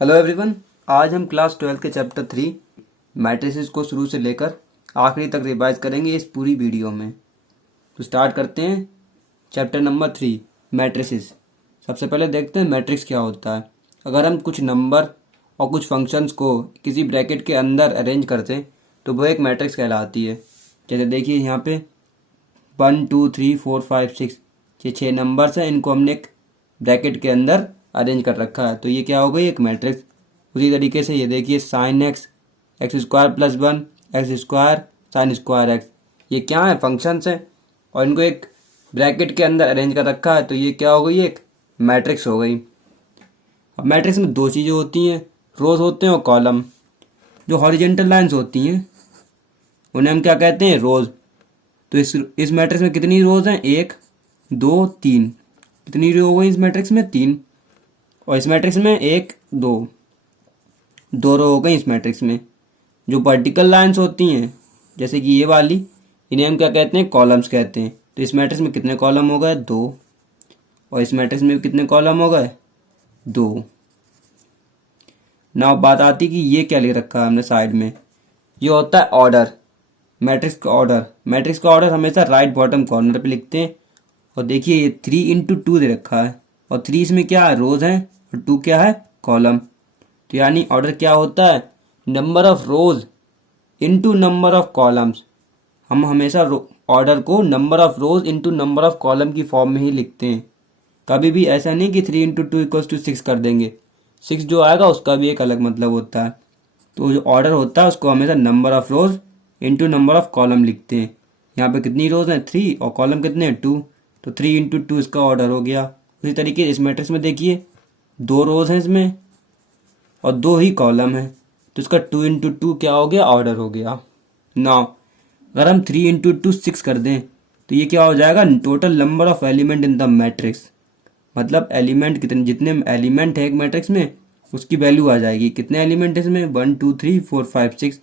Hello everyone. आज हम class 12 के चैप्टर 3 मैट्रिसेस को शुरू से लेकर आखिरी तक रिवाइज करेंगे इस पूरी वीडियो में। तो स्टार्ट करते हैं चैप्टर नंबर 3 मैट्रिसेस। सबसे पहले देखते हैं मैट्रिक्स क्या होता है। अगर हम कुछ नंबर और कुछ फंक्शंस को किसी ब्रैकेट के अंदर अरेंज करते हैं तो वो एक मैट्रिक्स कहलाती है। जैसे देखिए यहाँ पे 1 2 3 4 5 6 ये 6 नंबर्स हैं, इनको हमने एक ब्रैकेट के अंदर अरेंज कर रखा है तो ये क्या हो गई, एक मैट्रिक्स। उसी तरीके से ये देखिए sine x x square plus 1 x square sine square x, ये क्या है, फंक्शंस हैं और इनको एक ब्रैकेट के अंदर अरेंज कर रखा है तो ये क्या हो गई, एक मैट्रिक्स हो गई। अब मैट्रिक्स में दो चीज़ें होती हैं, रोज होते हैं और कॉलम। जो हॉरिजेंटल लाइंस होती हैं उन्हें हम क्या कहते हैं, रोज। तो इस मैट्रिक्स में कितनी रोज हैं, 1 2 3। कितनी रो हो गई इस मैट्रिक्स में, 3। और इस मैट्रिक्स में 1 2 2 रो हो गई इस मैट्रिक्स में। जो वर्टिकल लाइंस होती हैं जैसे कि ये वाली, इन्हें हम क्या कहते हैं, कॉलम्स कहते हैं। तो इस मैट्रिक्स में कितने कॉलम हो गए, 2। और इस मैट्रिक्स में कितने कॉलम हो गए, 2। ना बात आती कि ये क्या लिख रखा है हमने साइड में, ये होता है ऑर्डर, मैट्रिक्स का ऑर्डर। मैट्रिक्स का ऑर्डर हमेशा राइट बॉटम कॉर्नर पे लिखते हैं। और देखिए ये 3 × 2 दे रखा है और 3 इसमें क्या है, रोज हैं, और 2 क्या है, कॉलम। तो यानी ऑर्डर क्या होता है, number of rose into number of columns. हम हमेशा ऑर्डर को number of rose into number of column की फॉर्म में ही लिखते हैं। कभी भी ऐसा नहीं कि 3 × 2 = 6 कर देंगे। 6 जो आएगा उसका भी एक अलग मतलब होता है। तो जो ऑर्डर होता है उसको हमेशा number of rose into number of column लिखते हैं। यहाँ पे कितनी रोज हैं, 3, और कॉलम कितने हैं, 2। तो 3 × 2 इसका ऑर्डर हो गया। उसी तरीके इस मैट्रिक्स में देखिए 2 रोज हैं इसमें और 2 ही कॉलम है तो इसका 2 × 2 क्या हो गया, ऑर्डर हो गया। नाउ अगर हम 3 × 2 6 कर दें तो ये क्या हो जाएगा, total number of element in the matrix. मतलब एलिमेंट कितने, जितने एलिमेंट है एक मैट्रिक्स में उसकी वैल्यू आ जाएगी। कितने एलिमेंट है इसमें, 1 2 3 4 5 6,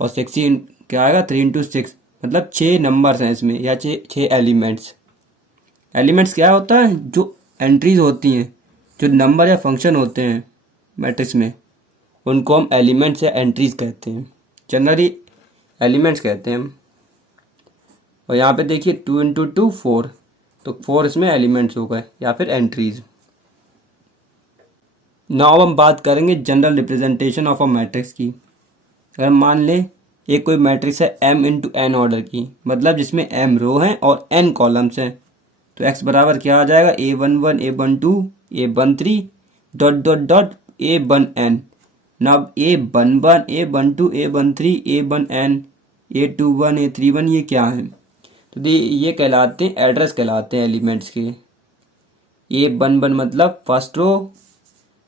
और 6 क्या आएगा, 3 × 6, मतलब 6 नंबर्स हैं इसमें, या 6 एलिमेंट्स। एलिमेंट्स क्या होता है, जो एंट्रीज होती हैं, जो नंबर या फंक्शन होते हैं मैट्रिक्स में, उनको हम एलिमेंट्स या एंट्रीज कहते हैं। जनरली एलिमेंट्स कहते हैं हम। और यहाँ पे देखिए 2 × 2 4, तो 4 इसमें एलिमेंट्स हो गए या फिर एंट्रीज। नाउ हम बात करेंगे general representation of a matrix की। अगर मान ले एक कोई मैट्रिक्स है m × n ऑर्डर की, मतलब जिसमें m रो हैं और n कॉलम्स हैं, तो x बराबर क्या आ जाएगा, a11 a12 a13 dot dot dot a1n। ना अब a11 a12 a13 a1n a21 a31 ये क्या है, तो ये कहलाते हैं एड्रेस, कहलाते हैं एलिमेंट्स के। a11 मतलब फर्स्ट रो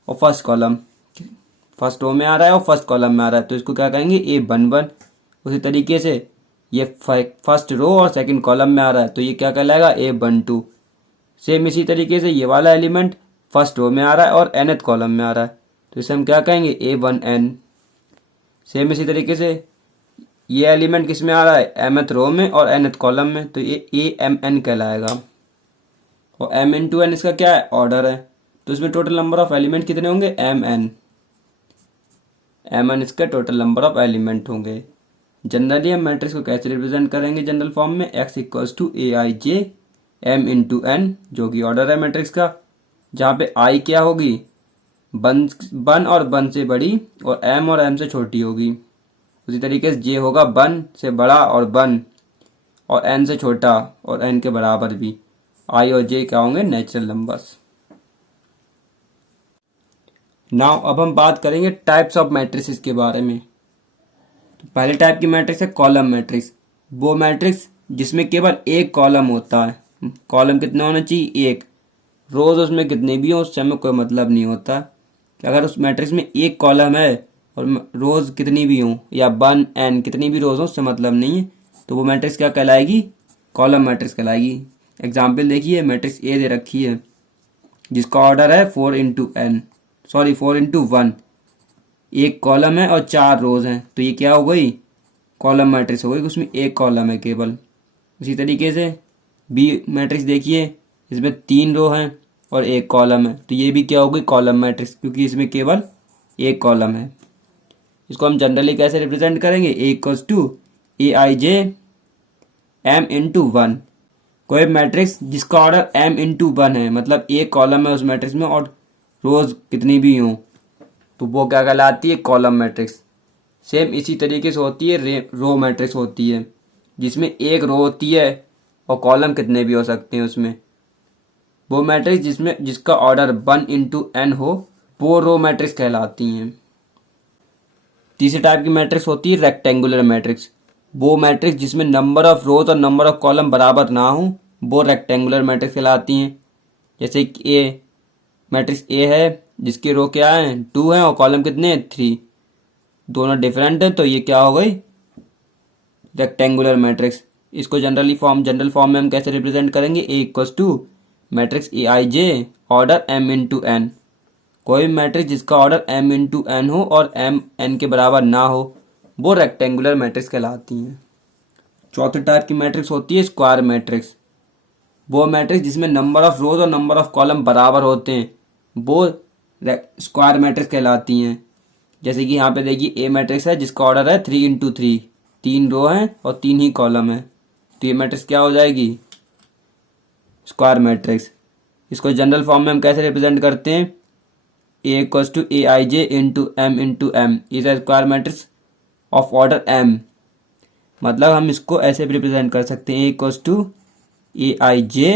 और फर्स्ट कॉलम, फर्स्ट रो में आ रहा है और फर्स्ट कॉलम में आ रहा है तो इसको क्या कहेंगे, a11। उसी तरीके से ये फर्स्ट रो और सेकंड कॉलम में आ रहा है तो ये क्या कहलाएगा, a12। सेम इसी तरीके से ये वाला एलिमेंट फर्स्ट रो में आ रहा है और nth कॉलम में आ रहा है तो इसे हम क्या कहेंगे, a1n। सेम इसी तरीके से ये एलिमेंट किस में आ रहा है, mth रो में और nth कॉलम में, तो ये amn कहलाएगा। और m × n इसका क्या है, ऑर्डर है। तो इसमें टोटल नंबर ऑफ एलिमेंट कितने होंगे, mn इसका टोटल नंबर ऑफ एलिमेंट होंगे। जनरली हम मैट्रिक्स को कैसे रिप्रेजेंट करेंगे, जनरल फॉर्म में x = aij m × n, जो कि ऑर्डर है मैट्रिक्स का, जहाँ पे i क्या होगी, 1 और 1 से बड़ी और m और m से छोटी होगी। उसी तरीके से j होगा 1 से बड़ा और 1 और n से छोटा और n के बराबर भी। i और j क्या होंगे, नेचुरल नंबर्स। नाउ अब हम बात करेंगे टाइप्स ऑफ मैट्रिसेस के बारे में। तो पहले टाइप की मैट्रिक्स है कॉलम मैट्रिक्स। वो मैट्रिक्स जिसमें केवल एक कॉलम होता है। कॉलम कितने होना चाहिए, 1। रोज उसमें कितने भी हो उससे हमें कोई मतलब नहीं होता कि अगर उस मैट्रिक्स में एक कॉलम है और रोज कितनी भी हों या 1 n कितनी भी रोज हो उससे मतलब नहीं है, तो वो मैट्रिक्स क्या कहलाएगी, कॉलम मैट्रिक्स कहलाएगी। एग्जाम्पल देखिए, मैट्रिक्स ए दे रखी है जिसका ऑर्डर है 4 × 1। एक कॉलम है और 4 रोज हैं तो ये क्या हो गई, कॉलम मैट्रिक्स हो गई, उसमें एक कॉलम है केवल। उसी तरीके से बी मैट्रिक्स देखिए, इसमें 3 रो हैं और एक कॉलम है तो ये भी क्या हो गई, कॉलम मैट्रिक्स, क्योंकि इसमें केवल एक कॉलम है। इसको हम जनरली कैसे रिप्रेजेंट करेंगे, A equals to A I J M into one. कोई मैट्रिक्स जिसका ऑर्डर एम इंटू वन है, मतलब एक कॉलम है उस मैट्रिक्स में और रोज कितनी भी हों, तो वो क्या कहलाती है, कॉलम मैट्रिक्स। सेम इसी तरीके से होती है रो मैट्रिक्स होती है, जिसमें एक रो होती है और कॉलम कितने भी हो सकते हैं उसमें। वो मैट्रिक्स जिसका ऑर्डर 1 इंटू एन हो, वो रो मैट्रिक्स कहलाती हैं। तीसरे टाइप की मैट्रिक्स होती है रेक्टेंगुलर मैट्रिक्स। वो मैट्रिक्स जिसमें नंबर ऑफ रोज और नंबर ऑफ कॉलम बराबर ना हो, वो रेक्टेंगुलर मैट्रिक्स कहलाती हैं। जैसे कि ए मैट्रिक्स ए है जिसकी रो क्या है 2 है और कॉलम कितने हैं 3, दोनों डिफरेंट है, तो ये क्या हो गई, रेक्टेंगुलर मैट्रिक्स। इसको जनरल फॉर्म में हम कैसे रिप्रेजेंट करेंगे, A equals to matrix A I J order M into N. कोई मैट्रिक्स जिसका ऑर्डर m इंटू एन हो और m n के बराबर ना हो, वो रेक्टेंगुलर मैट्रिक्स कहलाती हैं। चौथे टाइप की मैट्रिक्स होती है स्क्वायर मैट्रिक्स। वो मैट्रिक्स जिसमें नंबर ऑफ रोज और नंबर ऑफ कॉलम बराबर होते हैं, वो स्क्वायर मैट्रिक्स कहलाती हैं। जैसे कि यहाँ पे देखिए ए मैट्रिक्स है जिसका ऑर्डर है 3 इंटू 3, 3 रो हैं और 3 ही कॉलम है, तो ये मैट्रिक्स क्या हो जाएगी, स्क्वायर मैट्रिक्स। इसको जनरल फॉर्म में हम कैसे रिप्रेजेंट करते हैं, A equals to A I J into M is a square matrix of order M. मतलब हम इसको ऐसे भी रिप्रेजेंट कर सकते हैं, A equals to A I J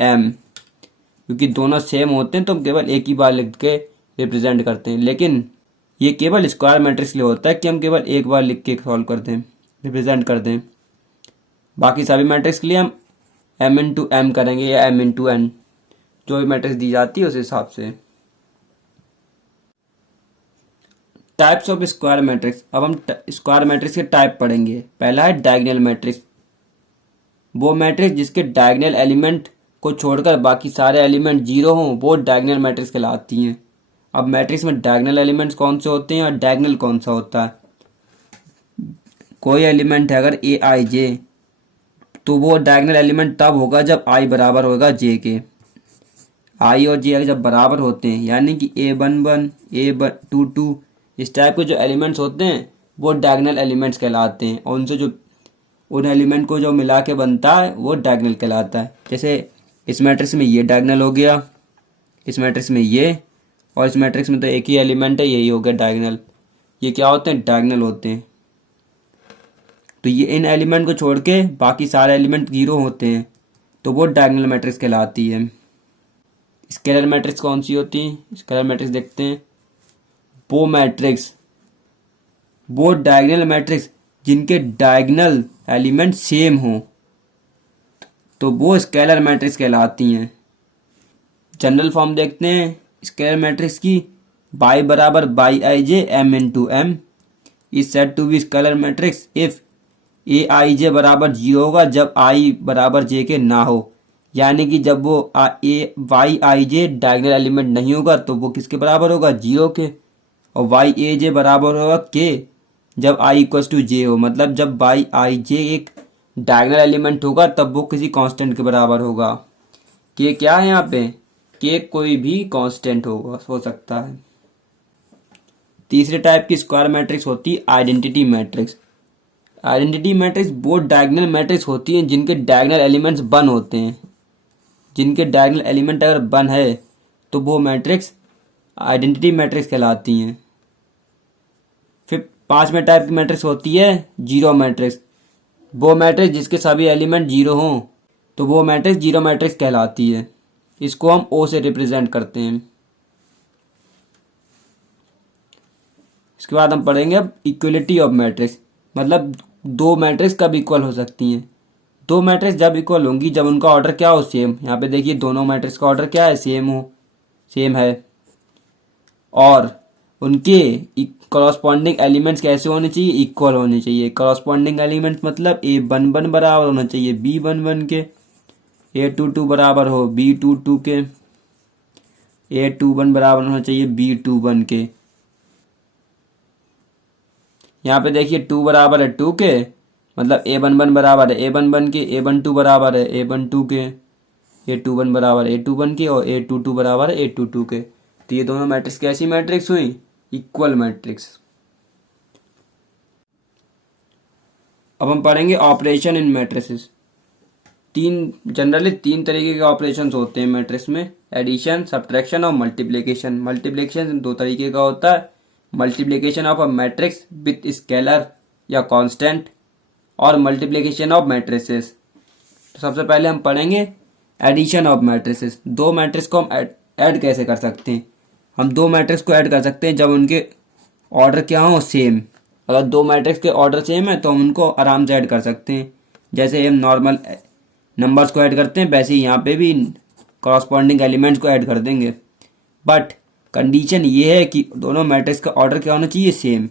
M, क्योंकि दोनों सेम होते हैं तो हम केवल एक ही बार लिख के रिप्रेजेंट करते हैं। लेकिन ये केवल स्क्वायर मैट्रिक्स के लिए होता है कि हम केवल एक बार लिख के सॉल्व कर दें, रिप्रेजेंट कर दें। बाकी सभी मैट्रिक्स के लिए हम एम इंटू एम करेंगे या एम इंटू एन, जो भी मैट्रिक्स दी जाती है उस हिसाब से। Types of square matrix. अब हम स्क्वायर मैट्रिक्स के टाइप पढ़ेंगे। पहला है डायगोनल मैट्रिक्स। वो मैट्रिक्स जिसके डायगोनल एलिमेंट को छोड़कर बाकी सारे एलिमेंट जीरो हों, वो डायगोनल मैट्रिक्स कहलाती हैं। अब मैट्रिक्स में डायगोनल एलिमेंट्स कौन से होते हैं और डायगोनल कौन सा होता है। कोई एलिमेंट है अगर ए आई जे, तो वो डायगोनल एलिमेंट तब होगा जब आई बराबर होगा जे के। आई और जे जब बराबर होते हैं, यानी कि A11 A22 इस टाइप के जो एलिमेंट्स होते हैं वो डायगोनल एलिमेंट्स कहलाते हैं, और उनसे जो उन एलिमेंट को जो मिला के बनता है वो डायगोनल कहलाता है। जैसे इस मैट्रिक्स में ये डायगोनल हो गया, इस मैट्रिक्स में ये, और इस मैट्रिक्स में तो एक ही एलिमेंट है, यही हो गया डायगोनल। ये क्या होते हैं, डायगोनल होते हैं। तो ये इन एलिमेंट को छोड़ के बाकी सारे एलिमेंट जीरो होते हैं, तो वो डायगोनल मैट्रिक्स कहलाती है। स्केलर मैट्रिक्स कौन सी होती है, स्केलर मैट्रिक्स देखते हैं। वो मैट्रिक्स, वो डायगोनल मैट्रिक्स जिनके डायगोनल एलिमेंट सेम हो, तो वो स्केलर मैट्रिक्स कहलाती हैं। जनरल फॉर्म देखते हैं स्केलर मैट्रिक्स की, बाई बराबर बाई I J M into M is said to be scalar matrix if A I J बराबर जीरो होगा जब आई बराबर जे के ना हो। यानी कि जब वो ए वाई आई जे डायगोनल एलिमेंट नहीं होगा तो वो किसके बराबर होगा, जीरो के। और वाई ए जे बराबर होगा के जब आई इक्वल्स टू जे हो, मतलब जब वाई आई जे एक डायगोनल एलिमेंट होगा तब वो किसी कांस्टेंट के बराबर होगा। के क्या है यहाँ पे, के कोई भी कांस्टेंट होगा, हो सकता है। तीसरे टाइप की स्क्वायर मैट्रिक्स होती है आइडेंटिटी मैट्रिक्स। आइडेंटिटी मैट्रिक्स वो डायगोनल मैट्रिक्स होती हैं जिनके डायगोनल एलिमेंट्स वन होते हैं। जिनके डायगोनल एलिमेंट अगर वन है तो वो मैट्रिक्स आइडेंटिटी मैट्रिक्स कहलाती हैं। फिर पांचवें टाइप की मैट्रिक्स होती है जीरो मैट्रिक्स। वो मैट्रिक्स जिसके सभी एलिमेंट जीरो हों तो वो मैट्रिक्स जीरो मैट्रिक्स कहलाती है। इसको हम ओ से रिप्रेजेंट करते हैं। इसके बाद हम पढ़ेंगे अब इक्वलिटी ऑफ मैट्रिक्स, मतलब दो मैट्रिक्स कब इक्वल हो सकती हैं। दो मैट्रिक्स जब इक्वल होंगी जब उनका ऑर्डर क्या हो, सेम। यहाँ पे देखिए दोनों मैट्रिक्स का ऑर्डर क्या है, सेम है, और उनके कॉरस्पॉन्डिंग एलिमेंट्स कैसे होने चाहिए, इक्वल होने चाहिए। कॉरस्पॉन्डिंग एलिमेंट्स मतलब A11 बराबर होना चाहिए B11 के, A22 बराबर हो B22 के, A21 बराबर होना चाहिए B21 के। यहाँ पे देखिए 2 बराबर है 2 के, मतलब A11 बराबर है A11 के, A12 बराबर है A12 के, A21 बराबर A21 के, और A22 बराबर है A22 के। तो ये दोनों मैट्रिक्स कैसी मैट्रिक्स हुई, इक्वल मैट्रिक्स। अब हम पढ़ेंगे ऑपरेशन इन मैट्रिसेस। जनरली तीन तरीके के ऑपरेशंस होते हैं मैट्रिक्स में, एडिशन, सब्ट्रैक्शन और मल्टीप्लिकेशन। मल्टीप्लिकेशन दो तरीके का होता है, multiplication of a matrix with scalar या कांस्टेंट, और मल्टीप्लिकेशन ऑफ मैट्रिसेस। तो सबसे पहले हम पढ़ेंगे एडिशन ऑफ मैट्रिसेस। दो मैट्रिक्स को हम ऐड कैसे कर सकते हैं। हम दो मैट्रिक्स को ऐड कर सकते हैं जब उनके ऑर्डर क्या हो, सेम। अगर दो मैट्रिक्स के ऑर्डर सेम है तो हम उनको आराम से ऐड कर सकते हैं। जैसे हम नॉर्मल नंबर्स को ऐड करते हैं वैसे ही यहाँ पे भी कॉरस्पॉन्डिंग एलिमेंट्स को ऐड कर देंगे। बट कंडीशन ये है कि दोनों मैट्रिक्स का ऑर्डर क्या होना चाहिए, सेम।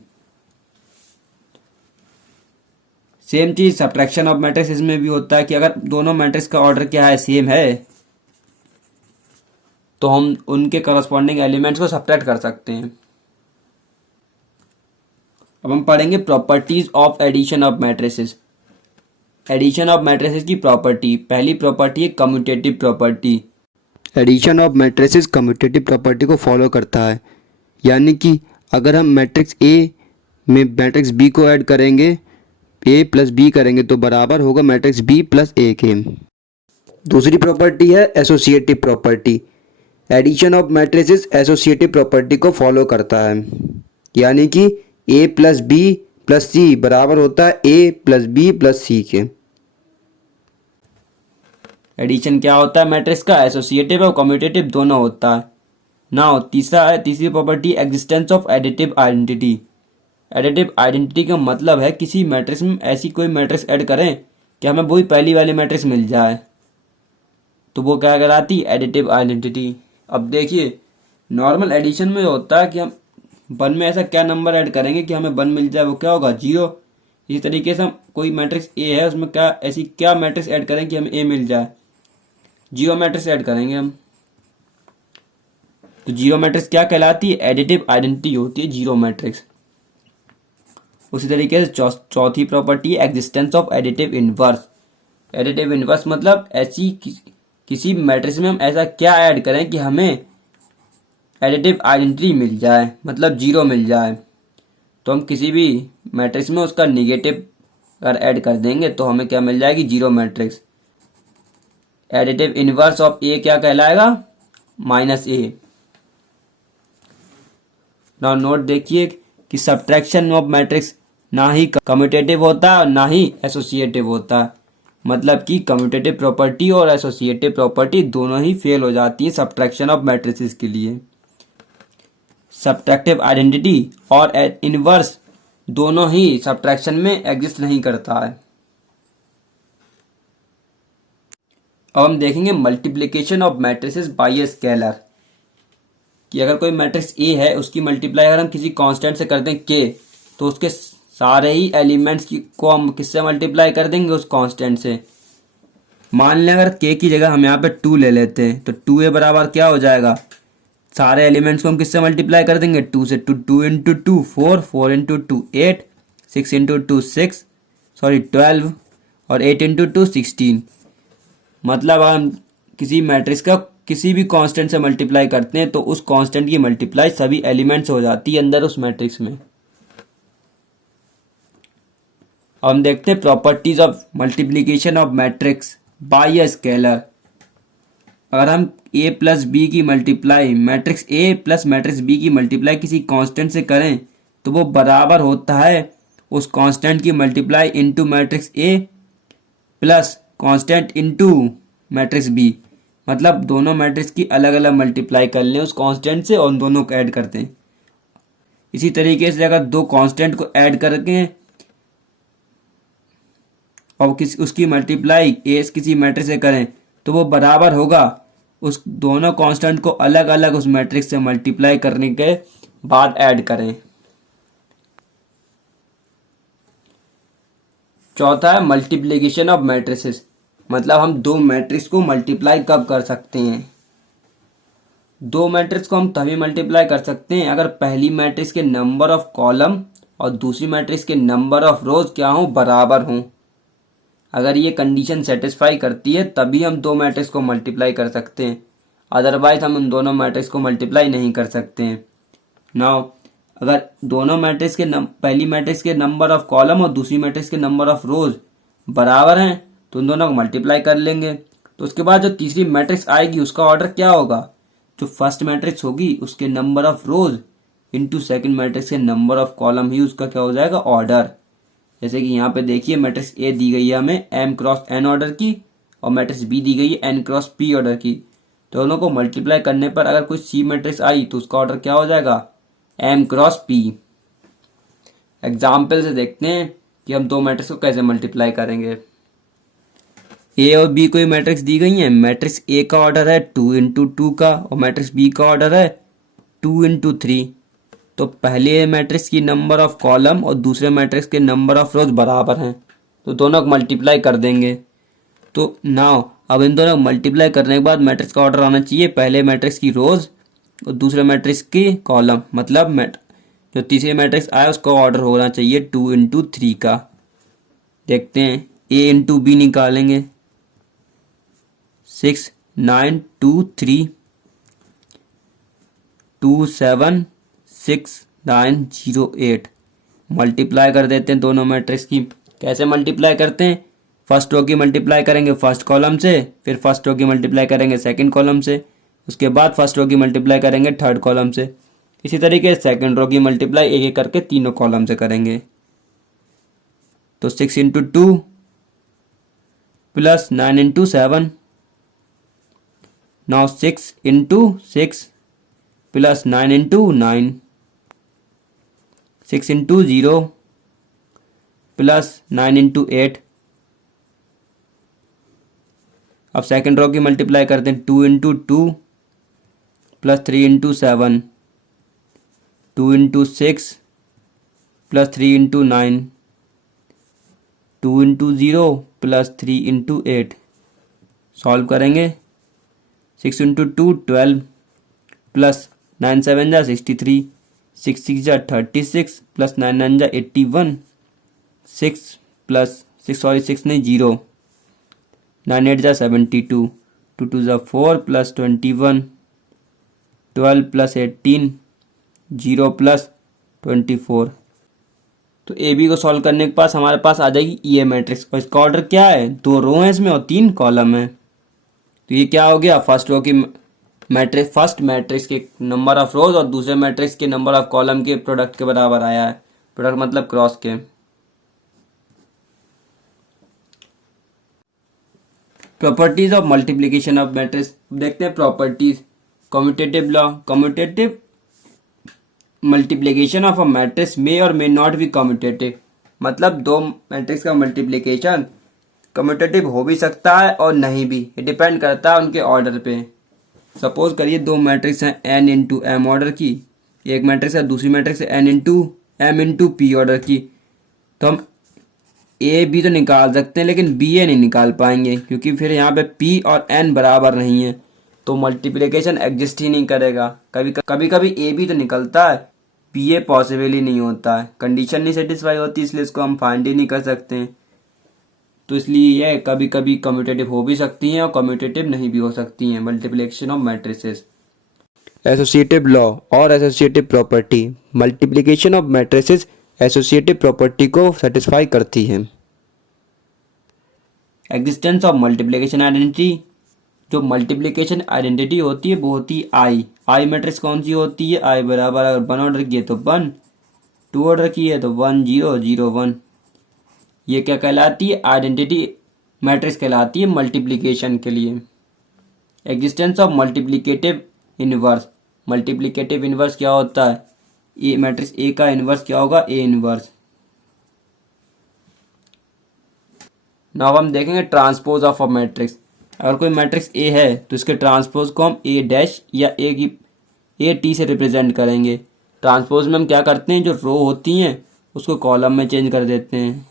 सेम चीज सब्ट्रैक्शन ऑफ मैट्रिक्स इसमें भी होता है कि अगर दोनों मैट्रिक्स का ऑर्डर क्या है, सेम है, तो हम उनके कॉरस्पॉन्डिंग एलिमेंट्स को सब्ट्रैक्ट कर सकते हैं। अब हम पढ़ेंगे properties of addition of matrices. Addition of matrices की प्रॉपर्टी, पहली प्रॉपर्टी है commutative property. Addition of matrices commutative property को फॉलो करता है, यानी कि अगर हम मैट्रिक्स ए में मैट्रिक्स बी को ऐड करेंगे, ए प्लस बी करेंगे तो बराबर होगा मैट्रिक्स बी प्लस ए के। दूसरी प्रॉपर्टी है associative property. Addition of matrices associative property को फॉलो करता है, यानी कि A plus B plus C बराबर होता है A plus B plus C के। एडिशन क्या होता है मैट्रिक्स का, एसोसिएटिव और कम्यूटेटिव दोनों होता है। नाउ तीसरी property existence of additive identity. Additive identity का मतलब है किसी मैट्रिक्स में ऐसी कोई मैट्रिक्स ऐड करें कि हमें वही पहली वाली मैट्रिक्स मिल जाए, तो वो क्या कहलाती है, एडिटिव आइडेंटिटी। अब देखिए नॉर्मल एडिशन में होता है कि हम 1 में ऐसा क्या नंबर ऐड करेंगे कि हमें 1 मिल जाए, वो क्या होगा, 0। इसी तरीके से हम कोई मैट्रिक्स ए है उसमें क्या मैट्रिक्स ऐड करें कि हमें ए मिल जाए, 0 मैट्रिक्स ऐड करेंगे हम। तो 0 मैट्रिक्स क्या कहलाती है, एडिटिव आइडेंटिटी होती है 0 मैट्रिक्स। उसी तरीके से चौथी प्रॉपर्टी है existence of additive inverse. Additive inverse मतलब ऐसी किसी मैट्रिक्स में हम ऐसा क्या ऐड करें कि हमें एडिटिव आइडेंटिटी मिल जाए, मतलब 0 मिल जाए। तो हम किसी भी मैट्रिक्स में उसका निगेटिव अगर ऐड कर देंगे तो हमें क्या मिल जाएगी, 0 मैट्रिक्स। एडिटिव इनवर्स ऑफ ए क्या कहलाएगा, -a। नाउ नोट देखिए कि सब्ट्रैक्शन ऑफ मैट्रिक्स ना ही कम्यूटेटिव होता है और ना ही एसोसिएटिव होता है। मतलब कि कम्यूटेटिव प्रॉपर्टी और एसोसिएटिव प्रॉपर्टी दोनों ही फेल हो जाती है सब्ट्रैक्शन ऑफ मैट्रिसेस के लिए। सब्ट्रैक्टिव आइडेंटिटी और इनवर्स दोनों ही सब्ट्रैक्शन में एग्जिस्ट नहीं करता है। अब हम देखेंगे multiplication of matrices by a scalar, कि अगर कोई मैट्रिक्स ए है उसकी मल्टीप्लाई अगर हम किसी कांस्टेंट से कर दें के, तो उसके सारे ही एलिमेंट्स को हम किससे मल्टीप्लाई कर देंगे, उस कांस्टेंट से। मान लें अगर के की जगह हम यहाँ पे 2 ले लेते हैं तो 2a बराबर क्या हो जाएगा, सारे एलिमेंट्स को हम किससे मल्टीप्लाई कर देंगे, 2 से। 2 इंटू 2 4, 4 इंटू 2 8, 6 इंटू 2 12 और 8 इंटू 2 16। मतलब हम किसी मैट्रिक्स का किसी भी कांस्टेंट से मल्टीप्लाई करते हैं तो उस कांस्टेंट की मल्टीप्लाई सभी एलिमेंट्स हो जाती है अंदर उस मैट्रिक्स में। अब हम देखते हैं properties of multiplication of matrix bye a scalar. अगर हम a प्लस बी की multiply matrix a plus matrix b की मल्टीप्लाई किसी कांस्टेंट से करें तो वो बराबर होता है उस कांस्टेंट की multiply into matrix a plus constant into matrix b। मतलब दोनों मैट्रिक्स की अलग अलग मल्टीप्लाई कर लें उस कांस्टेंट से और उन दोनों को ऐड करते हैं। इसी तरीके से अगर दो कांस्टेंट को ऐड करके और उसकी मल्टीप्लाई ए किसी मैट्रिक्स से करें तो वो बराबर होगा उस दोनों कांस्टेंट को अलग अलग उस मैट्रिक्स से मल्टीप्लाई करने के बाद ऐड करें। चौथा है मल्टीप्लिकेशन ऑफ मैट्रिसेस। मतलब हम दो मैट्रिक्स को मल्टीप्लाई कब कर सकते हैं। दो मैट्रिक्स को हम तभी मल्टीप्लाई कर सकते हैं अगर पहली मैट्रिक्स के नंबर ऑफ कॉलम और दूसरी मैट्रिक्स के नंबर ऑफ रोज क्या हों, बराबर हों। अगर ये कंडीशन सेटिस्फाई करती है तभी हम दो मैट्रिक्स को मल्टीप्लाई कर सकते हैं, अदरवाइज हम उन दोनों मैट्रिक्स को मल्टीप्लाई नहीं कर सकते हैं। नाउ अगर दोनों मैट्रिक्स के पहली मैट्रिक्स के नंबर ऑफ कॉलम और दूसरी मैट्रिक्स के नंबर ऑफ रोज बराबर हैं तो उन दोनों को मल्टीप्लाई कर लेंगे। तो उसके बाद जो तीसरी मैट्रिक्स आएगी उसका ऑर्डर क्या होगा, जो फर्स्ट मैट्रिक्स होगी उसके number of rose into second matrix के नंबर ऑफ कॉलम ही उसका क्या हो जाएगा, ऑर्डर। जैसे कि यहाँ पे देखिए मैट्रिक्स ए दी गई है हमें एम क्रॉस एन ऑर्डर की और मैट्रिक्स बी दी गई है एन क्रॉस पी ऑर्डर की। दोनों को मल्टीप्लाई करने पर अगर कोई सी मैट्रिक्स आई तो उसका ऑर्डर क्या हो जाएगा, एम क्रॉस पी। एग्जाम्पल से देखते हैं कि हम दो मैट्रिक्स को कैसे मल्टीप्लाई करेंगे। ए और बी कोई मैट्रिक्स दी गई है। मैट्रिक्स ए का ऑर्डर है 2 इंटू 2 का और मैट्रिक्स बी का ऑर्डर है 2 इंटू 3। तो पहले मैट्रिक्स की नंबर ऑफ कॉलम और दूसरे मैट्रिक्स के नंबर ऑफ रोज बराबर हैं तो दोनों को मल्टीप्लाई कर देंगे। तो नाउ अब इन दोनों को मल्टीप्लाई करने के बाद मैट्रिक्स का ऑर्डर आना चाहिए पहले मैट्रिक्स की रोज और दूसरे मैट्रिक्स की कॉलम, मतलब जो तीसरे मैट्रिक्स आया उसका ऑर्डर होना चाहिए 2 इंटू 3 का। देखते हैं ए इंटू बी निकालेंगे 6 9 2 3 2 7 6 9 0 8। मल्टीप्लाई कर देते हैं दोनों मैट्रिक्स की। कैसे मल्टीप्लाई करते हैं, फर्स्ट रो की मल्टीप्लाई करेंगे फर्स्ट कॉलम से, फिर फर्स्ट रो की मल्टीप्लाई करेंगे सेकंड कॉलम से, उसके बाद फर्स्ट रो की मल्टीप्लाई करेंगे थर्ड कॉलम से। इसी तरीके से सेकंड रो की मल्टीप्लाई एक एक करके तीनों कॉलम से करेंगे। तो 6 into 2 plus 9 into 7, now 6 into 6 plus 9 into 9, 6 into 0 plus 9 into 8। अब सेकंड रो की मल्टीप्लाई करते हैं 2 into 2 plus 3 into 7, 2 into 6 plus 3 into 9, 2 into 0 plus 3 into 8। Solve करेंगे 6 इंटू 2 12 प्लस 9 7 जा 63, 6 6 जा 36 प्लस 9 9 जा 81, 6 प्लस 6 नहीं 0, 9 8 जा 72, 2 2 जा 4 प्लस 21, 12 प्लस 18, 0 प्लस 24। तो ए बी को सॉल्व करने के पास हमारे पास आ जाएगी ई ए मैट्रिक्स और इसका ऑर्डर क्या है, 2 रो है इसमें और 3 कॉलम है। तो ये क्या हो गया, फर्स्ट रो की मैट्रिक्स फर्स्ट मैट्रिक्स के नंबर ऑफ रोज और दूसरे मैट्रिक्स के नंबर ऑफ कॉलम के प्रोडक्ट के बराबर आया है। प्रोडक्ट मतलब क्रॉस के। Properties of multiplication of matrix देखते हैं। Properties, commutative law, commutative multiplication of a matrix may और मे नॉट बी कम्यूटेटिव, मतलब दो मैट्रिक्स का मल्टीप्लिकेशन कम्यूटेटिव हो भी सकता है और नहीं भी, ये डिपेंड करता है उनके ऑर्डर पे। सपोज करिए दो मैट्रिक्स हैं एन इंटू एम ऑर्डर की, एक मैट्रिक्स है दूसरी मैट्रिक्स है N into M into P order की। तो हम ए बी तो निकाल सकते हैं लेकिन बी ए नहीं निकाल पाएंगे क्योंकि फिर यहाँ पे पी और एन बराबर नहीं है तो मल्टीप्लिकेशन एग्जिस्ट ही नहीं करेगा। कभी कभी ए बी तो निकलता है, बी ए पॉसिबल ही नहीं होता है, कंडीशन नहीं सेटिस्फाई होती, इसलिए इसको हम फाइंड ही नहीं कर सकते हैं। तो इसलिए ये कभी कभी कम्यूटेटिव हो भी सकती हैं और कम्यूटेटिव नहीं भी हो सकती हैं multiplication of matrices. Associative law और associative property, multiplication of matrices associative property को सेटिस्फाई करती है। एग्जिस्टेंस ऑफ मल्टीप्लिकेशन आइडेंटिटी, जो मल्टीप्लिकेशन आइडेंटिटी होती है वो होती है आई मैट्रिक्स कौन सी होती है, आई बराबर अगर 1 ऑर्डर की है तो 1, 2 ऑर्डर की है तो 1 0 0 1। ये क्या कहलाती है, आइडेंटिटी मैट्रिक्स कहलाती है मल्टीप्लिकेशन के लिए। Existence of multiplicative inverse, multiplicative inverse क्या होता है, ए मैट्रिक्स ए का इनवर्स क्या होगा, ए इनवर्स। नाउ हम देखेंगे ट्रांसपोज ऑफ अ मैट्रिक्स। अगर कोई मैट्रिक्स ए है तो इसके ट्रांसपोज को हम ए डैश या ए टी से रिप्रेजेंट करेंगे। ट्रांसपोज में हम क्या करते हैं, जो रो होती हैं उसको कॉलम में चेंज कर देते हैं,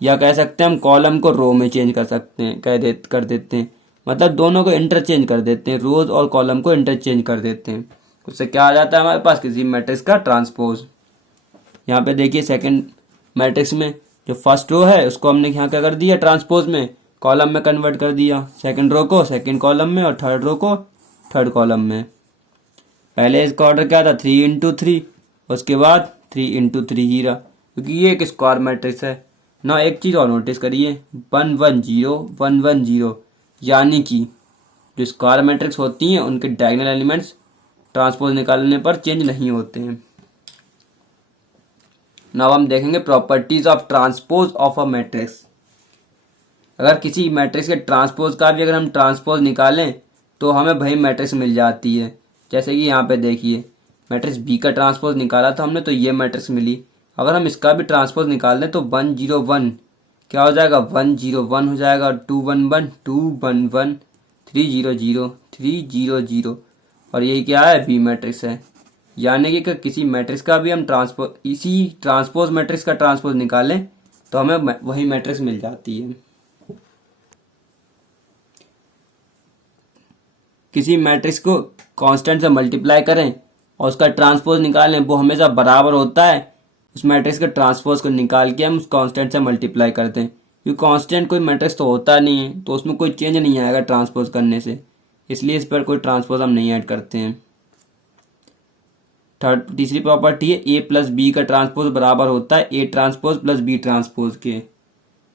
या कह सकते हैं हम कॉलम को रो में चेंज कर सकते हैं, कर देते हैं, मतलब दोनों को इंटरचेंज कर देते हैं, रोज और कॉलम को इंटरचेंज कर देते हैं। उससे क्या आ जाता है हमारे पास, किसी मैट्रिक्स का ट्रांसपोज। यहाँ पे देखिए सेकंड मैट्रिक्स में जो फर्स्ट रो है उसको हमने यहाँ क्या कर दिया, ट्रांसपोज में कॉलम में कन्वर्ट कर दिया, सेकंड रो को सेकंड कॉलम में और थर्ड रो को थर्ड कॉलम में। पहले इसका ऑर्डर क्या था 3 इंटू 3, उसके बाद 3 × 3 ही रहा, क्योंकि ये एक स्क्वायर मैट्रिक्स है ना। एक चीज़ और नोटिस करिए, 1 1 0 1 1 0, यानी कि जो स्क्वायर मैट्रिक्स होती हैं उनके डायगोनल एलिमेंट्स ट्रांसपोज निकालने पर चेंज नहीं होते हैं। नाउ हम देखेंगे properties of transpose of a matrix. अगर किसी मैट्रिक्स के ट्रांसपोज का भी अगर हम ट्रांसपोज निकालें तो हमें वही मैट्रिक्स मिल जाती है। जैसे कि यहाँ पे देखिए, मैट्रिक्स बी का ट्रांसपोज निकाला था हमने तो ये मैट्रिक्स मिली। अगर हम इसका भी ट्रांसपोज निकाल दें तो 1 0 1 क्या हो जाएगा, 1 0 1 हो जाएगा, 2 1 1 2 1 1, 3 0 0 3 0 0, और यही क्या है, बी मैट्रिक्स है। यानी कि किसी मैट्रिक्स का भी हम ट्रांसपोज इसी ट्रांसपोज मैट्रिक्स का ट्रांसपोज निकालें तो हमें वही मैट्रिक्स मिल जाती है। किसी मैट्रिक्स को कांस्टेंट से मल्टीप्लाई करें और उसका ट्रांसपोज निकालें, वो हमेशा बराबर होता है उस मैट्रिक्स के ट्रांसपोज को निकाल के हम उस कांस्टेंट से मल्टीप्लाई करते हैं। क्योंकि कांस्टेंट कोई मैट्रिक्स तो होता नहीं है तो उसमें कोई चेंज नहीं आएगा ट्रांसपोज करने से, इसलिए इस पर कोई ट्रांसपोज हम नहीं ऐड करते हैं। तीसरी प्रॉपर्टी है ए प्लस बी का ट्रांसपोज बराबर होता है A transpose plus B transpose के।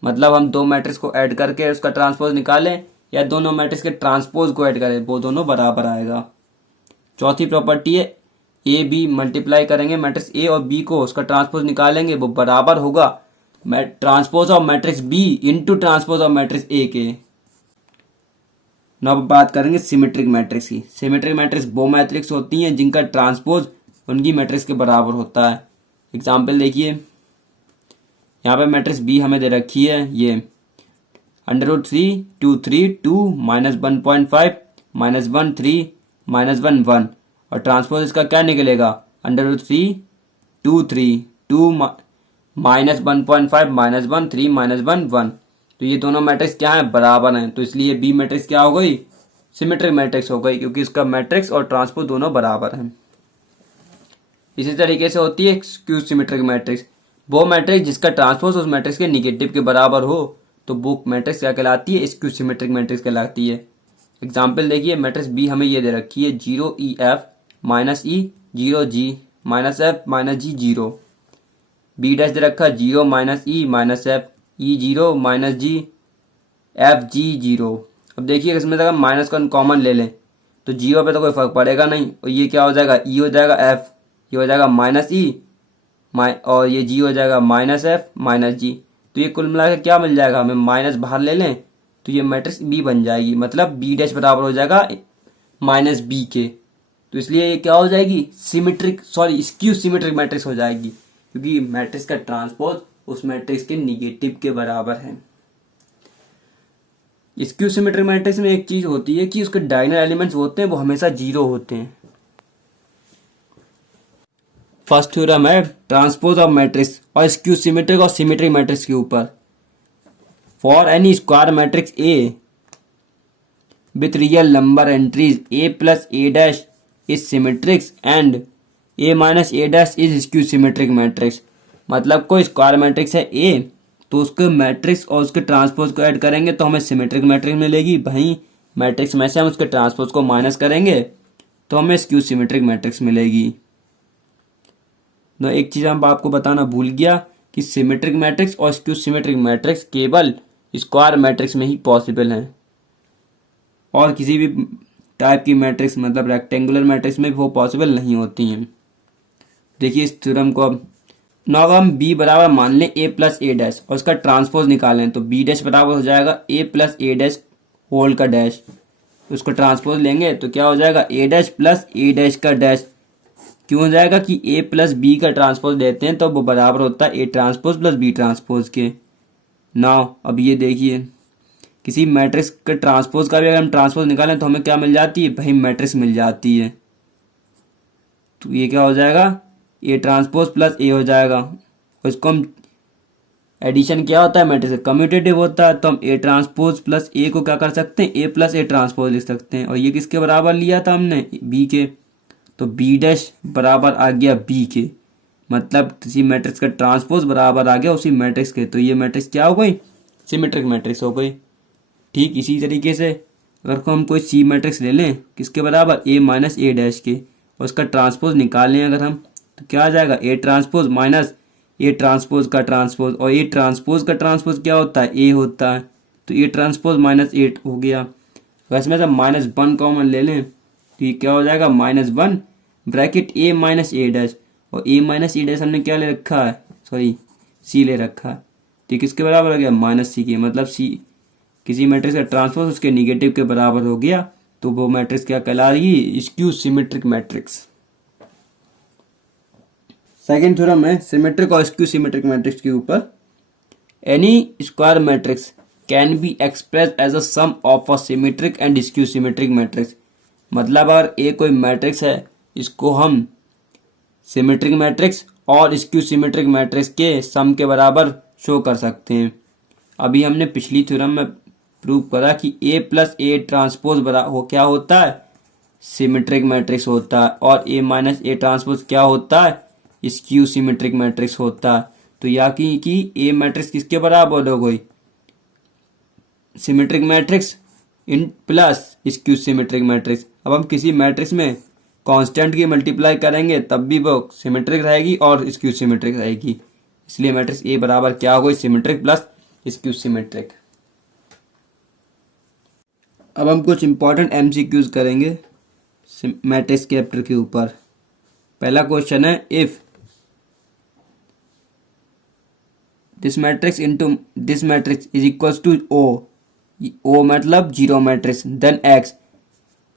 मतलब हम दो मैट्रिक्स को ऐड करके उसका ट्रांसपोज निकालें या दोनों मैट्रिक्स के ट्रांसपोज को ऐड करें, वो दोनों बराबर आएगा। चौथी प्रॉपर्टी है ए बी मल्टीप्लाई करेंगे मैट्रिक्स ए और बी को, उसका ट्रांसपोज निकालेंगे, वो बराबर होगा transpose of matrix B into transpose of matrix A के। अब बात करेंगे सिमेट्रिक मैट्रिक्स की। सिमेट्रिक मैट्रिक्स वो मैट्रिक्स होती हैं जिनका ट्रांसपोज उनकी मैट्रिक्स के बराबर होता है। एग्जाम्पल देखिए, यहाँ पे मैट्रिक्स बी हमें दे रखी है, ये √3 2 3 2 -1.5 -1 3 -1 1, और ट्रांसपोज इसका क्या निकलेगा, √3 2 3 2 -1.5 -1 3 -1 1। तो ये दोनों मैट्रिक्स क्या है, बराबर हैं, तो इसलिए बी मैट्रिक्स क्या हो गई, सिमेट्रिक मैट्रिक्स हो गई, क्योंकि इसका मैट्रिक्स और ट्रांसपोज दोनों बराबर हैं। इसी तरीके से होती है स्क्यू सिमेट्रिक मैट्रिक्स। वो मैट्रिक्स जिसका ट्रांसपोज उस मैट्रिक्स के निगेटिव के बराबर हो तो वो मैट्रिक्स क्या कहलाती है, स्क्यू सिमेट्रिक मैट्रिक्स कहलाती है। एग्जाम्पल देखिए, मैट्रिक्स बी हमें ये दे रखी है 0 E F -E 0 G -F -G 0, B dash दे रखा है 0 -E -F E 0 -G F G 0। अब देखिए इसमें से अगर माइनस को कॉमन ले लें तो जीरो पे तो कोई फर्क पड़ेगा नहीं, और ये क्या हो जाएगा, ई हो जाएगा F, ये हो जाएगा -E और ये G हो जाएगा -F -G। तो ये कुल मिलाकर क्या मिल जाएगा हमें, माइनस बाहर ले लें तो ये मैट्रिक्स बी बन जाएगी, मतलब बी डैश बराबर हो जाएगा -B के। तो इसलिए ये क्या हो जाएगी, स्क्यू सिमेट्रिक मैट्रिक्स हो जाएगी, क्योंकि मैट्रिक्स का ट्रांसपोज उस मैट्रिक्स के निगेटिव के बराबर है। स्क्यू सिमेट्रिक मैट्रिक्स में एक चीज होती है कि उसके डायगोनल एलिमेंट्स होते हैं वो हमेशा 0 होते हैं। फर्स्ट थ्योरम है ट्रांसपोज ऑफ मैट्रिक्स और स्क्यू सिमेट्रिक और सिमेट्रिक मैट्रिक्स के ऊपर। For any square matrix A with real number entries a + a' is symmetric and a - a' is skew symmetric matrix. मतलब कोई स्क्वायर मैट्रिक्स है a, तो उसके मैट्रिक्स और उसके ट्रांसपोज को ऐड करेंगे तो हमें सिमेट्रिक मैट्रिक्स मिलेगी। वहीं मैट्रिक्स में से हम उसके ट्रांसपोज को माइनस करेंगे तो हमें स्क्यू सिमेट्रिक मैट्रिक्स मिलेगी। तो एक चीज़ हम आपको बताना भूल गया कि सिमेट्रिक मैट्रिक्स और स्क्यू सिमेट्रिक मैट्रिक्स केवल स्क्वायर मैट्रिक्स में ही पॉसिबल हैं, और किसी भी टाइप की मैट्रिक्स मतलब रेक्टेंगुलर मैट्रिक्स में वो पॉसिबल नहीं होती हैं। देखिए इस थ्योरम को अब हम b बराबर मान लें a + a' और उसका ट्रांसपोज निकालें तो b डैश बराबर हो जाएगा a + a' होल का डैश। उसको ट्रांसपोज लेंगे तो क्या हो जाएगा, a' + a' का डैश। क्यों हो जाएगा कि a + b का ट्रांसपोज लेते हैं तो वो बराबर होता है a ट्रांसपोज + b ट्रांसपोज के। नाउ अब ये देखिए, किसी मैट्रिक्स के ट्रांसपोज का भी अगर हम ट्रांसपोज निकालें तो हमें क्या मिल जाती है, वही मैट्रिक्स मिल जाती है। तो ये क्या हो जाएगा, a ट्रांसपोज + a हो जाएगा। उसको हम एडिशन क्या होता है, मैट्रिक्स कम्यूटेटिव होता है, तो हम a ट्रांसपोज + a को क्या कर सकते हैं, a + a ट्रांसपोज लिख सकते हैं। और ये किसके बराबर लिया था हमने, b के, तो b डैश बराबर आ गया b के, मतलब किसी मैट्रिक्स का ट्रांसपोज बराबर आ गया उसी मैट्रिक्स के। तो ये मैट्रिक्स क्या हो गई, सिमेट्रिक मैट्रिक्स हो गई। ठीक इसी तरीके से अगर हम कोई सी मैट्रिक्स ले लें किसके बराबर, a - a' के, और उसका ट्रांसपोज निकालें अगर हम तो क्या आ जाएगा A transpose minus A transpose का ट्रांसपोज, और ए ट्रांसपोज का ट्रांसपोज क्या होता है, ए होता है, तो ए ट्रांसपोज माइनस ए हो गया। वैसे में से -1 कॉमन ले लें तो ये क्या हो जाएगा -1 ब्रैकेट ए माइनस ए डैश, और ए माइनस ए डैश हमने क्या ले रखा है, सॉरी सी ले रखा है, तो किसके बराबर हो गया -c के, मतलब सी किसी मैट्रिक्स का ट्रांसपोज उसके निगेटिव के बराबर हो गया, तो वो मैट्रिक्स क्या कहलाएगी, skew symmetric matrix. Second theorem है सिमेट्रिक और स्क्यू सिमेट्रिक मैट्रिक्स के ऊपर। Any square matrix can be express as a sum of a symmetric and skew symmetric matrix. मतलब अगर ए कोई मैट्रिक्स है, इसको हम सिमेट्रिक मैट्रिक्स और स्क्यू सिमेट्रिक मैट्रिक्स के सम के बराबर शो कर सकते हैं। अभी हमने पिछली थ्योरम में प्रूव करा कि ए प्लस ए ट्रांसपोज हो क्या होता है, सिमेट्रिक मैट्रिक्स होता है, और ए माइनस ए ट्रांसपोज क्या होता है, स्क्यू सिमेट्रिक मैट्रिक्स होता है। तो यहाँ की ए मैट्रिक्स किसके बराबर हो गई, symmetric matrix in plus skew symmetric matrix. अब हम किसी मैट्रिक्स में कांस्टेंट की मल्टीप्लाई करेंगे तब भी वो सिमेट्रिक रहेगी और स्क्यू सिमेट्रिक रहेगी, इसलिए मैट्रिक्स ए बराबर क्या हो गई, सिमेट्रिक प्लस स्क्यू सिमेट्रिक। अब हम कुछ इंपॉर्टेंट एमसीक्यूज करेंगे मैट्रिक्स के चैप्टर के ऊपर। पहला क्वेश्चन है, if this matrix into this matrix is equals to O मतलब जीरो मैट्रिक्स, देन एक्स।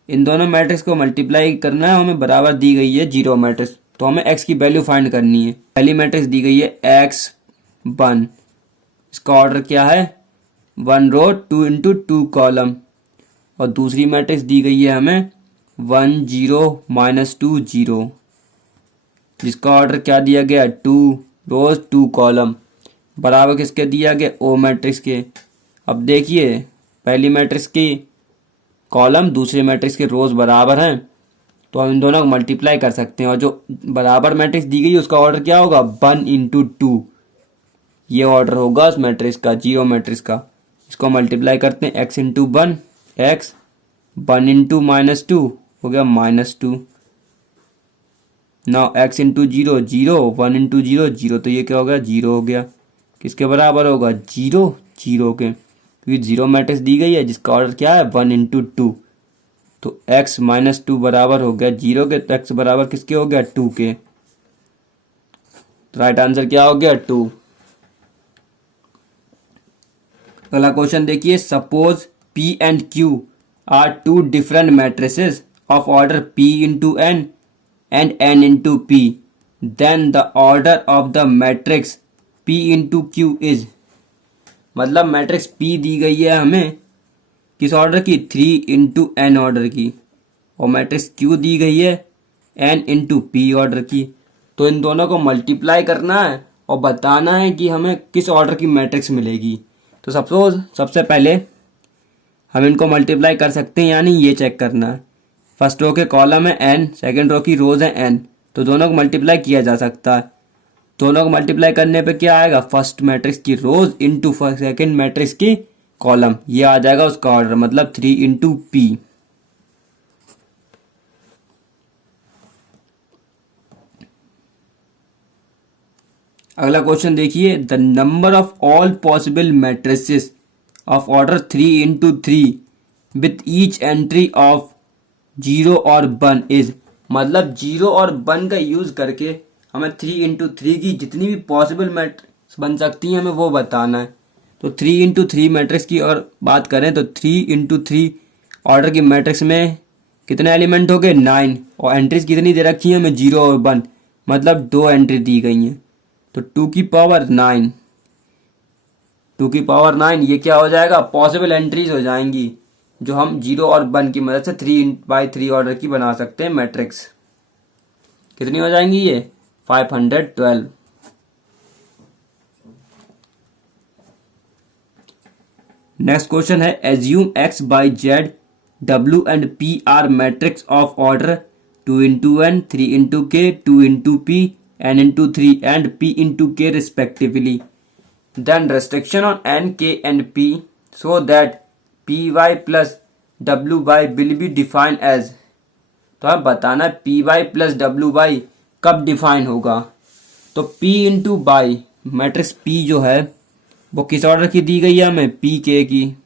इन दोनों मैट्रिक्स को मल्टीप्लाई करना है, हमें बराबर दी गई है जीरो मैट्रिक्स, तो हमें एक्स की वैल्यू फाइंड करनी है। पहली मैट्रिक्स दी गई है x1, इसका ऑर्डर क्या है 1 रो 2 इंटू 2 कॉलम, और दूसरी मैट्रिक्स दी गई है हमें 1 0 -2 0, जिसका ऑर्डर क्या दिया गया 2 रोज 2 कॉलम, बराबर किसके दिया गया, ओ मैट्रिक्स के। अब देखिए पहली मैट्रिक्स की कॉलम दूसरे मैट्रिक्स के रोज बराबर हैं, तो हम इन दोनों को मल्टीप्लाई कर सकते हैं, और जो बराबर मैट्रिक्स दी गई है उसका ऑर्डर क्या होगा 1 इंटू 2, ये ऑर्डर होगा उस मैट्रिक्स का, जीरो मैट्रिक्स का। इसको मल्टीप्लाई करते हैं, x इंटू 1 x, 1 इंटू -2 हो गया -2, नाउ x इंटू 0 0, 1 इंटू 0 0, तो ये क्या हो गया 0 हो गया, किसके बराबर होगा 0 0 के, क्योंकि जीरो मैट्रिक्स दी गई है जिसका ऑर्डर क्या है 1 इंटू 2, तो x -2 बराबर हो गया 0 के, तो x बराबर किसके हो गया 2 के, राइट आंसर क्या हो गया 2। अगला क्वेश्चन देखिए, suppose P and Q are two different matrices of order P into N and N into P, then the order of the matrix P into Q is. मतलब मैट्रिक्स P दी गई है हमें किस ऑर्डर की, 3 into N order की, और matrix Q दी गई है N इंटू P ऑर्डर की। तो इन दोनों को मल्टीप्लाई करना है और बताना है कि हमें किस ऑर्डर की मैट्रिक्स मिलेगी। तो सपोज सबसे पहले हम इनको मल्टीप्लाई कर सकते हैं, यानी ये चेक करना है, फर्स्ट रो के कॉलम है n, सेकंड रो की रोज है n, तो दोनों को मल्टीप्लाई किया जा सकता है। दोनों को मल्टीप्लाई करने पे क्या आएगा, फर्स्ट मैट्रिक्स की रोज इंटू सेकंड मैट्रिक्स की कॉलम, ये आ जाएगा उसका ऑर्डर, मतलब 3 इंटू P। अगला क्वेश्चन देखिए, the number of all possible matrices of order 3 into 3 with each entry of 0 और 1 इज। मतलब 0 और 1 का यूज करके हमें 3 इंटू 3 की जितनी भी पॉसिबल मैट्रिक्स बन सकती हैं हमें वो बताना है। तो 3 इंटू 3 मैट्रिक्स की और बात करें तो 3 इंटू 3 ऑर्डर की मैट्रिक्स में कितने एलिमेंट हो गए 9, और एंट्रीज कितनी दे रखी है हमें 0 और 1, मतलब 2 एंट्री दी गई हैं, तो 2 की पावर 9, 2 की पावर 9 ये क्या हो जाएगा, पॉसिबल एंट्रीज हो जाएंगी जो हम 0 और 1 की मदद से 3/3 ऑर्डर की बना सकते हैं मैट्रिक्स। कितनी हो जाएंगी ये 512। नेक्स्ट क्वेश्चन है, assume x by z w and p are matrix of order 2 into n, 3 into k, 2 into p, n into 3 and p into k respectively. Then restriction on n, k and p so that py plus wy will be defined as। तो अब बताना py plus wy कब define होगा? तो P into by matrix P जो है वो किस ऑर्डर की दी गई है हमें? पी के की,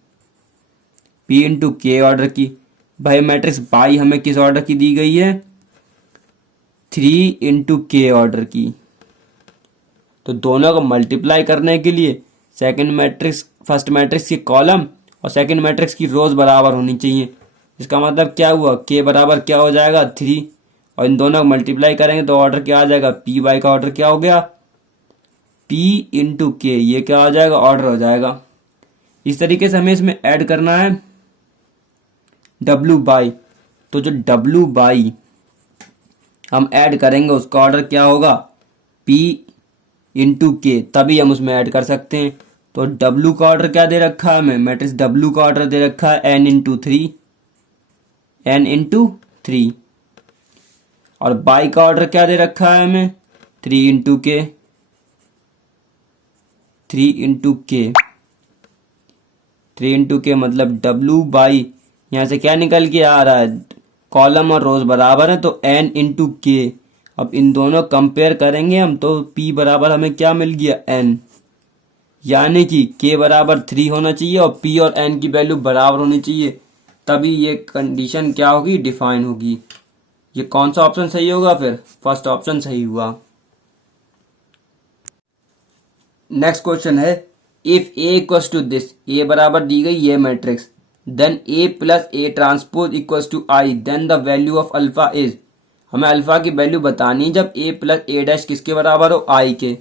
P इंटू के ऑर्डर की। भाई मैट्रिक्स बाई हमें किस ऑर्डर की दी गई है? 3 इंटू के ऑर्डर की। तो दोनों को मल्टीप्लाई करने के लिए सेकंड मैट्रिक्स फर्स्ट मैट्रिक्स की कॉलम और सेकंड मैट्रिक्स की रोज बराबर होनी चाहिए। इसका मतलब क्या हुआ? के बराबर क्या हो जाएगा? 3, और इन दोनों को मल्टीप्लाई करेंगे तो ऑर्डर क्या आ जाएगा? पी बाई का ऑर्डर क्या हो गया? पी इंटू के। ये क्या हो जाएगा? ऑर्डर हो जाएगा। इस तरीके से हमें इसमें ऐड करना है डब्ल्यू बाई। तो जो डब्ल्यू बाई हम ऐड करेंगे उसका ऑर्डर क्या होगा? पी इंटू के, तभी हम उसमें ऐड कर सकते हैं। तो डब्ल्यू का ऑर्डर क्या दे रखा है हमें? मैट्रिक्स डब्ल्यू का ऑर्डर दे रखा है एन इंटू थ्री, और बाई का ऑर्डर क्या दे रखा है हमें? 3 इंटू के, 3 इंटू के मतलब डब्ल्यू बाई, यहाँ से क्या निकल के आ रहा है? कॉलम और रोज बराबर है तो एन इंटू के। अब इन दोनों कंपेयर करेंगे हम तो P बराबर हमें क्या मिल गया? n, यानी कि K बराबर 3 होना चाहिए और P और n की वैल्यू बराबर होनी चाहिए, तभी ये कंडीशन क्या होगी? डिफाइन होगी। ये कौन सा ऑप्शन सही होगा फिर? फर्स्ट ऑप्शन सही हुआ। नेक्स्ट क्वेश्चन है if A equals to this, A बराबर दी गई ये matrix, then A plus A transpose equals to I, then the value of alpha is. हमें अल्फा की वैल्यू बतानी जब A प्लस A डैश किसके बराबर हो? I के।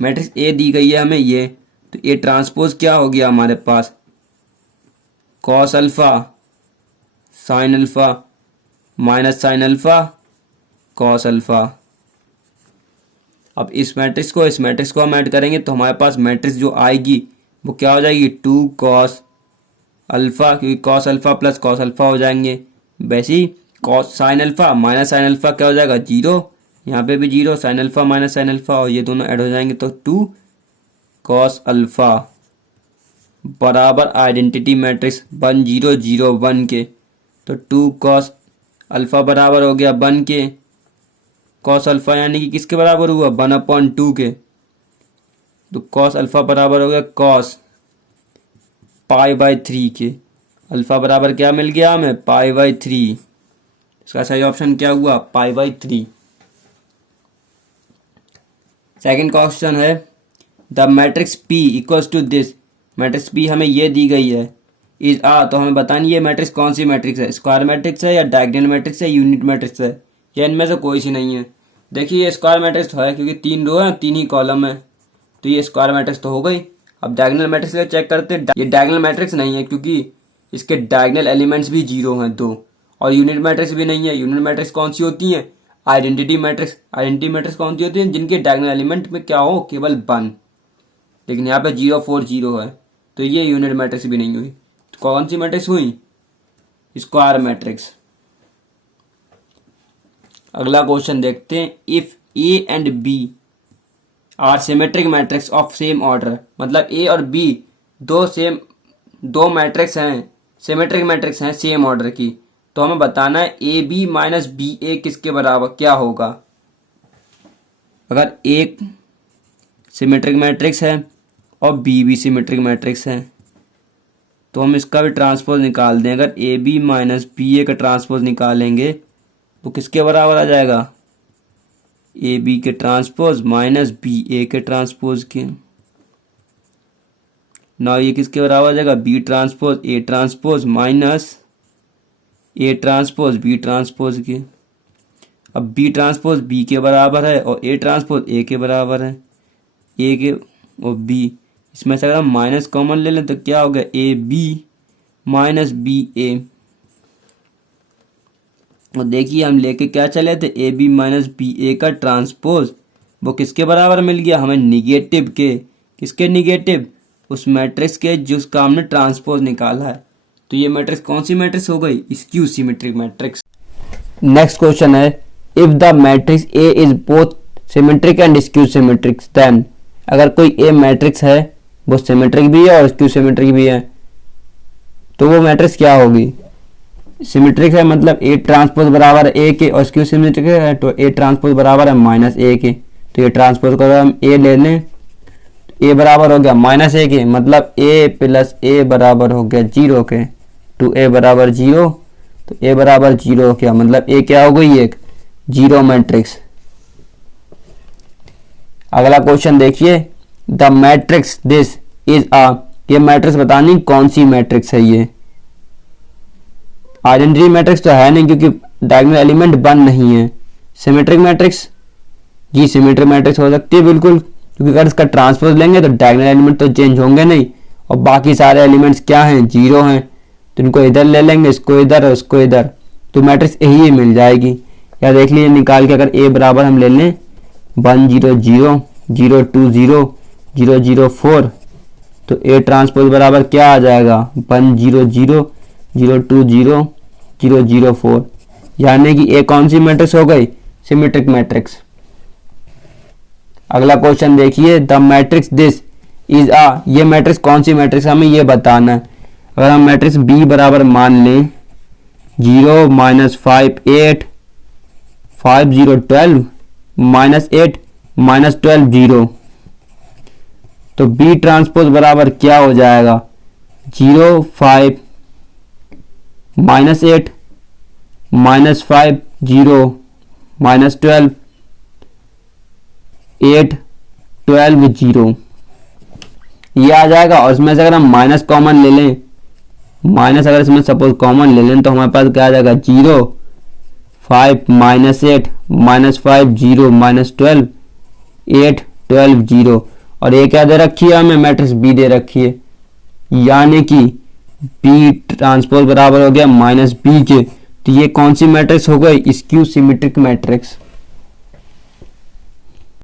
मैट्रिक्स A दी गई है हमें ये, तो A ट्रांसपोज क्या हो गया हमारे पास? Cos alpha sine alpha minus sine alpha cos alpha. अब इस मैट्रिक्स को हम ऐड करेंगे तो हमारे पास मैट्रिक्स जो आएगी वो क्या हो जाएगी? 2 कॉस अल्फा, क्योंकि cos alpha plus cos alpha हो जाएंगे। वैसे ही cos sine alpha minus sine alpha क्या हो जाएगा? 0, यहाँ पे भी 0, sine alpha minus sine alpha, और ये दोनों ऐड हो जाएंगे तो 2 कॉस अल्फा बराबर आइडेंटिटी मैट्रिक्स 1 0 0 1 के। तो 2 कॉस अल्फा बराबर हो गया 1 के, कॉस अल्फा यानी कि किसके बराबर हुआ? 1/2 के। तो कॉस अल्फा बराबर हो गया कॉस पाई बाई 3 के। अल्फा बराबर क्या मिल गया हमें? Pi by 3। इसका सही ऑप्शन क्या हुआ? Pi by 3। सेकेंड क्वेश्चन है the matrix P equals to this, matrix P हमें ये दी गई है इज आ, तो हमें बतानी ये मैट्रिक्स कौन सी मैट्रिक्स है? स्क्वायर मैट्रिक्स है या डायगोनल मैट्रिक्स है, यूनिट मैट्रिक्स है, या इनमें से कोई सी नहीं है? देखिए ये स्क्वायर मैट्रिक्स है क्योंकि 3 रो है 3 ही कॉलम है, तो ये स्क्वायर मैट्रिक्स तो हो गई। अब डायगोनल मैट्रिक्स का चेक करते हैं। ये डायगोनल मैट्रिक्स नहीं है क्योंकि इसके डायगोनल एलिमेंट्स भी 0 हैं 2, और यूनिट मैट्रिक्स भी नहीं है। यूनिट मैट्रिक्स कौन सी होती हैं? Identity matrix. आइडेंटिटी मैट्रिक्स कौन सी होती हैं? जिनके डायगोनल एलिमेंट में क्या हो? केवल 1, लेकिन यहाँ पे 0 4 0 है, तो ये यूनिट मैट्रिक्स भी नहीं हुई। तो कौन सी मैट्रिक्स हुई? Square matrix. अगला क्वेश्चन देखते हैं if A and B are symmetric matrix of same order, मतलब A और B दो मैट्रिक्स हैं, सिमेट्रिक मैट्रिक्स हैं सेम ऑर्डर की, तो हमें बताना है AB माइनस BA किसके बराबर क्या होगा? अगर एक सिमेट्रिक मैट्रिक्स है और B भी सिमेट्रिक मैट्रिक्स है तो हम इसका भी ट्रांसपोज निकाल दें। अगर AB माइनस BA का ट्रांसपोज निकालेंगे तो किसके बराबर आ जाएगा? AB के ट्रांसपोज माइनस BA के ट्रांसपोज के। ना ये किसके बराबर आ जाएगा? B transpose A transpose minus A transpose B transpose के। अब B ट्रांसपोज B के बराबर है और A ट्रांसपोज A के बराबर है। A के और B, इसमें से अगर हम माइनस कॉमन ले लें तो क्या हो गया? AB minus BA। और देखिए हम लेके क्या चले थे? AB माइनस BA का ट्रांसपोज, वो किसके बराबर मिल गया हमें? निगेटिव के। किसके निगेटिव? उस मैट्रिक्स के जिसका हमने ट्रांसपोज निकाला है। तो ये मैट्रिक्स कौन सी मैट्रिक्स हो गई? Skew symmetric matrix. Next question है if the matrix A is both symmetric and skew symmetric, then अगर कोई A मैट्रिक्स है वो सिमेट्रिक भी है और स्क्यू सिमेट्रिक भी है, तो वो मैट्रिक्स क्या होगी? सिमेट्रिक है मतलब ए ट्रांसपोज बराबर है ए के, और स्क्यू सिमेट्रिक है तो ए ट्रांसपोज बराबर है माइनस ए के। तो ये ट्रांसपोज को अगर हम ए ले लें, ए बराबर हो गया माइनस ए के, मतलब ए प्लस ए बराबर हो गया 0 के। टू ए बराबर 0, तो ए बराबर 0 हो गया, मतलब ए क्या हो गई, एक 0 मैट्रिक्स। अगला क्वेश्चन देखिए, the matrix this is a, ये मैट्रिक्स बतानी कौन सी मैट्रिक्स है। ये आइडेंटिटी मैट्रिक्स तो है नहीं क्योंकि डायगोनल एलिमेंट 1 नहीं है। सिमेट्रिक मैट्रिक्स, जी सिमेट्रिक मैट्रिक्स हो सकती है बिल्कुल, क्योंकि अगर इसका ट्रांसपोज लेंगे तो डायगोनल एलिमेंट तो चेंज होंगे नहीं, और बाकी सारे एलिमेंट्स क्या हैं, 0 हैं, तो इनको इधर ले लेंगे, इसको इधर और इसको इधर, तो मैट्रिक्स यही मिल जाएगी। या देख लीजिए निकाल के, अगर ए बराबर हम ले लें 1 0 0 0 2 0 0 0 4, तो ए ट्रांसपोज बराबर क्या आ जाएगा 1 0 0 0 2 0 0 0 4, यानी कि ए कौन सी मैट्रिक्स हो गई, सिमेट्रिक मैट्रिक्स। अगला क्वेश्चन देखिए, the matrix this is a, ये मैट्रिक्स कौन सी मैट्रिक्स हमें ये बताना है। अगर हम मैट्रिक्स बी बराबर मान लें 0 -5 8 5 0 12 -8 -12 0, तो बी ट्रांसपोज बराबर क्या हो जाएगा 0 5 -8 -5 0 -12 8 12 0, ये आ जाएगा। और इसमें से अगर हम माइनस कॉमन ले लें, माइनस अगर इसमें सपोज कॉमन ले लें तो हमारे पास क्या आ जाएगा 0 5 -8 -5 0 -12 8 12 0, और ये क्या दे रखी है हमें, मैट्रिक्स बी दे रखी है, यानी कि बी ट्रांसपोज बराबर हो गया -b के। तो ये कौन सी मैट्रिक्स हो गई, स्क्यू सिमेट्रिक मैट्रिक्स।